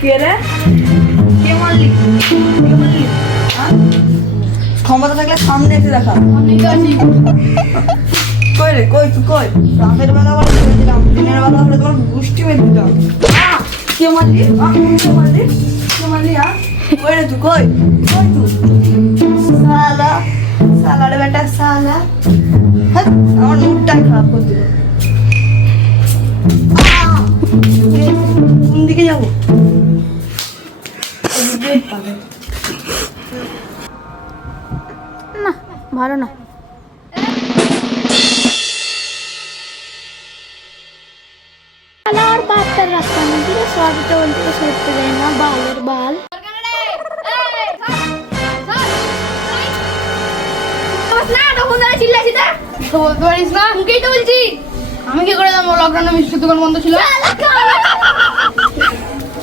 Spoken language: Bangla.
কে রে? কে মারলি? ক্ষমতা থাকলে সামনে এসে দেখা। কই রে, কই তুই কই? রাতের বেলা বলে ছেড়ে দিলাম, দিনের বেলা হলে তোমার গুষ্টি মেরে দিতাম। কে মারলি? কে মারলি? কে মারলি? কই রে তুই, কই? কই তুই? শালা, শালা রে বেটা শালা। হ্যাঁ, আমার মুডটাই খারাপ করে দিল। কোন দিকে যাবো? না ভালো না। আর বাচ্চার রাস্তা না দিয়ে সবটা বলতে সরতে যায় না, বালের বাল। বলতে পারিস না, মুখেই তো বলছি। আমি কি করে জানবো লকডাউনে মিষ্টির দোকান বন্ধ ছিল?